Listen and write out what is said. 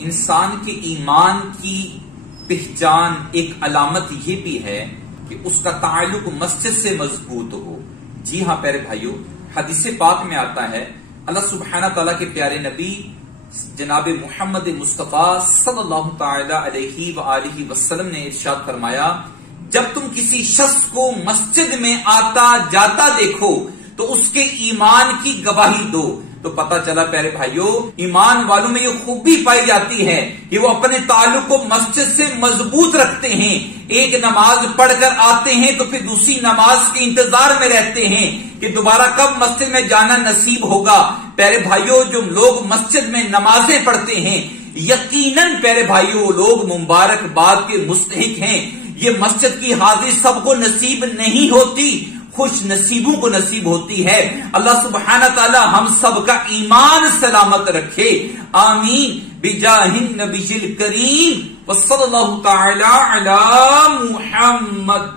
انسان کے ایمان کی پہچان ایک علامت یہ بھی ہے کہ اس کا تعلق مسجد سے مضبوط ہو. جی ہاں پیارے بھائیو، حدیث پاک میں آتا ہے اللہ سبحانہ تعالیٰ کے پیارے نبی جناب محمد مصطفیٰ صلی اللہ تعالی علیہ وآلہ وسلم نے ارشاد فرمایا، جب تم کسی شخص کو مسجد میں آتا جاتا دیکھو تو اس کے ایمان کی گواہی دو. تو پتہ چلا پیارے بھائیو، ایمان والوں میں یہ خوبی پائی جاتی ہے کہ وہ اپنے تعلق کو مسجد سے مضبوط رکھتے ہیں. ایک نماز پڑھ کر آتے ہیں تو پھر دوسری نماز کے انتظار میں رہتے ہیں کہ دوبارہ کب مسجد میں جانا نصیب ہوگا. پیارے بھائیو، جو لوگ مسجد میں نمازیں پڑھتے ہیں یقیناً پیارے بھائیو وہ لوگ مبارکباد کے مستحق ہیں. یہ مسجد کی حاضری سب کو نصیب نہیں ہوتی، خوش نصیبوں کو نصیب ہوتی ہے. اللہ سبحانہ تعالی ہم سب کا ایمان سلامت رکھے، آمین بجاہ النبی الکریم وصلی اللہ تعالی علی محمد.